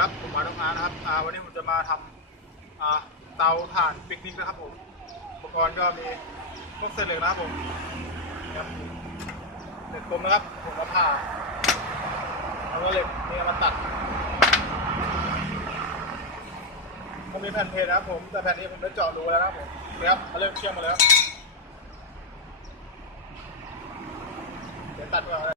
ครับผมมาทำงานนะครับวันนี้ผมจะมาทำเตาถ่านปิกนิกนะครับผมอุปกรณ์ก็มีพวกเศษเหล็กนะครับผมครับเหล็กกลมนะครับผมมาผ่าแล้วก็เหล็กนี่มาตัดผมมีแผ่นเพจนะครับผมแต่แผ่นนี้ผมได้เจาะรูแล้วนะครับผมครับมาเริ่มเชื่อมมาแล้วเดี๋ยวตัดก่อน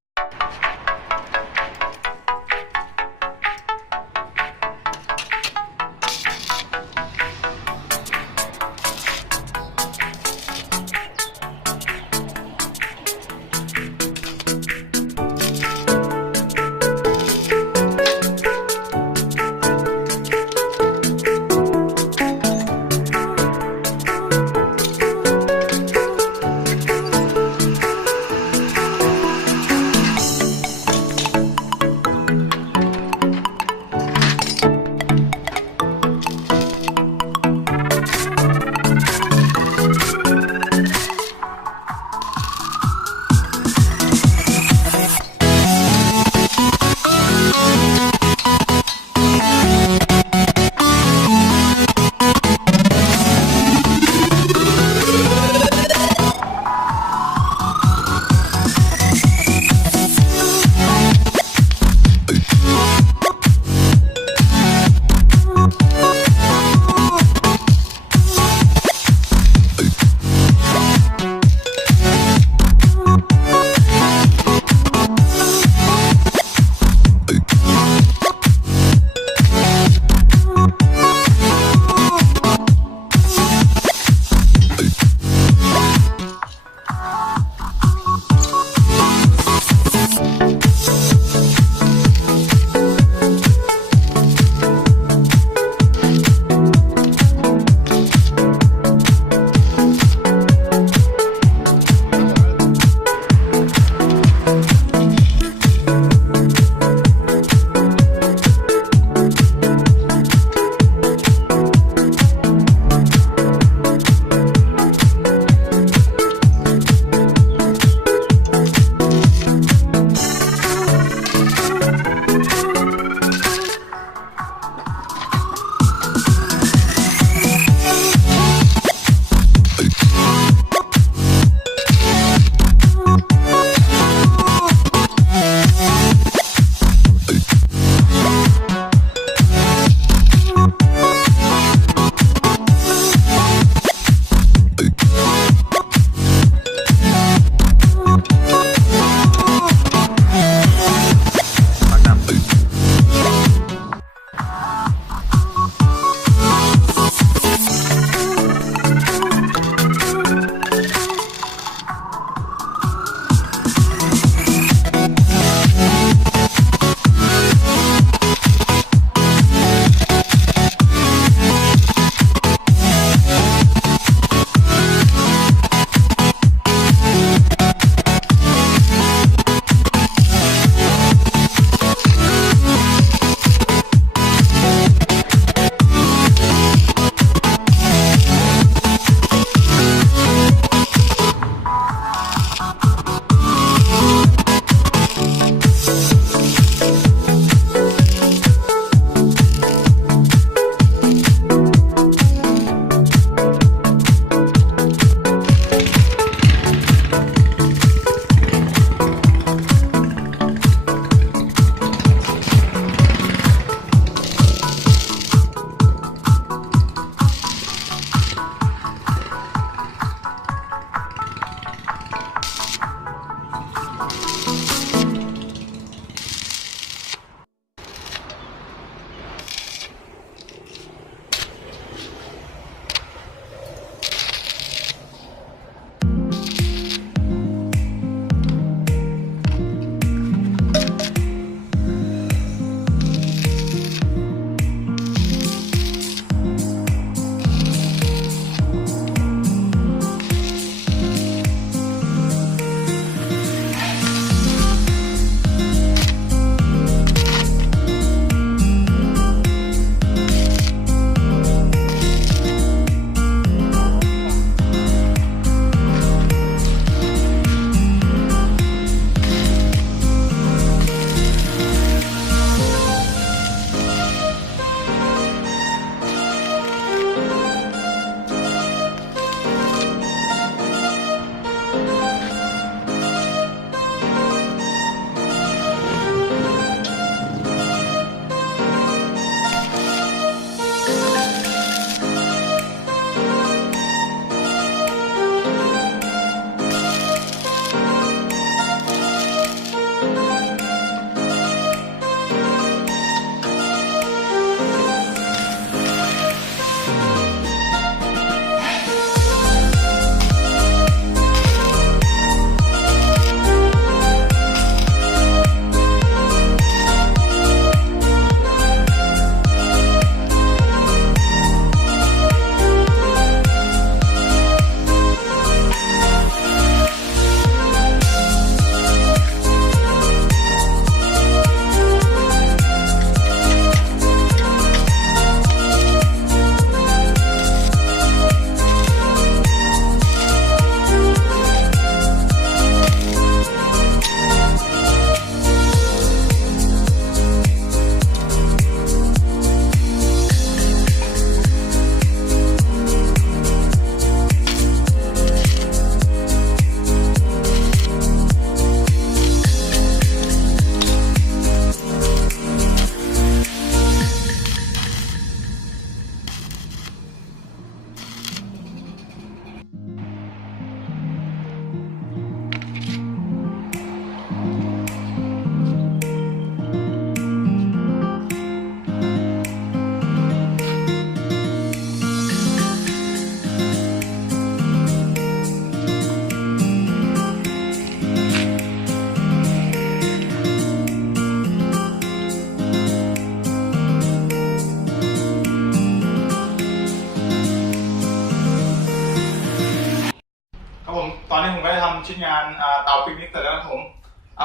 ได้ทำชิ้นงานเตาปิกนิกเสร็จแล้วครับ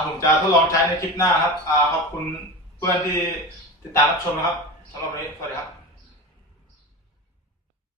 ผมจะทดลองใช้ในคลิปหน้าครับขอบคุณเพื่อนที่ติดตามรับชมนะครับสำหรับวันนี้สวัสดีครับ